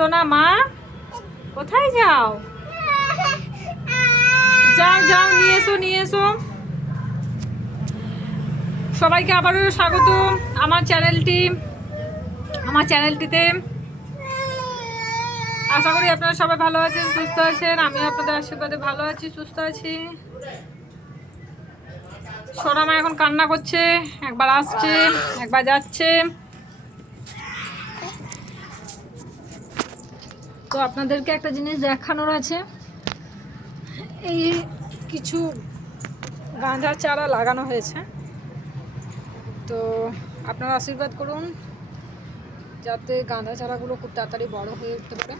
সোনা মা কোথায় যাও? যাও যাও, নিয়ে এসো নিয়ে এসো। সবাইকে আবারও স্বাগত আমার চ্যানেলটিতে। আশা করি আপনারা সবাই ভালো আছেন, সুস্থ আছেন। আমিও আপনাদের আশীর্বাদে ভালো আছি, সুস্থ আছি। সোনা মা এখন কান্না করছে, একবার আসছে একবার যাচ্ছে। তো আপনাদেরকে একটা জিনিস দেখানোর আছে। এই কিছু গাঁদা চারা লাগানো হয়েছে, তো আপনারা আশীর্বাদ করুন যাতে গাঁদা চারাগুলো খুব তাড়াতাড়ি বড় হয়ে উঠতে পারে।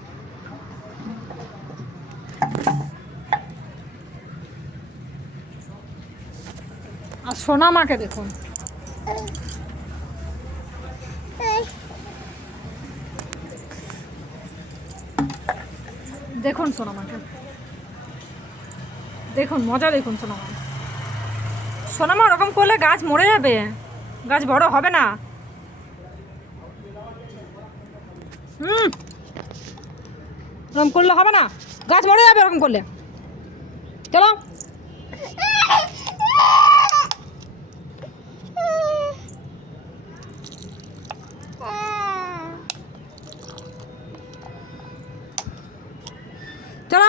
আর সোনা মাকে দেখুন, দেখুন সোনা মাকে দেখুন, মজা দেখুন সোনা মা। সোনা মা ওরকম করলে গাছ মরে যাবে, গাছ বড় হবে না। ওরকম করলে হবে না, গাছ মরে যাবে ওরকম করলে। চলো চলো।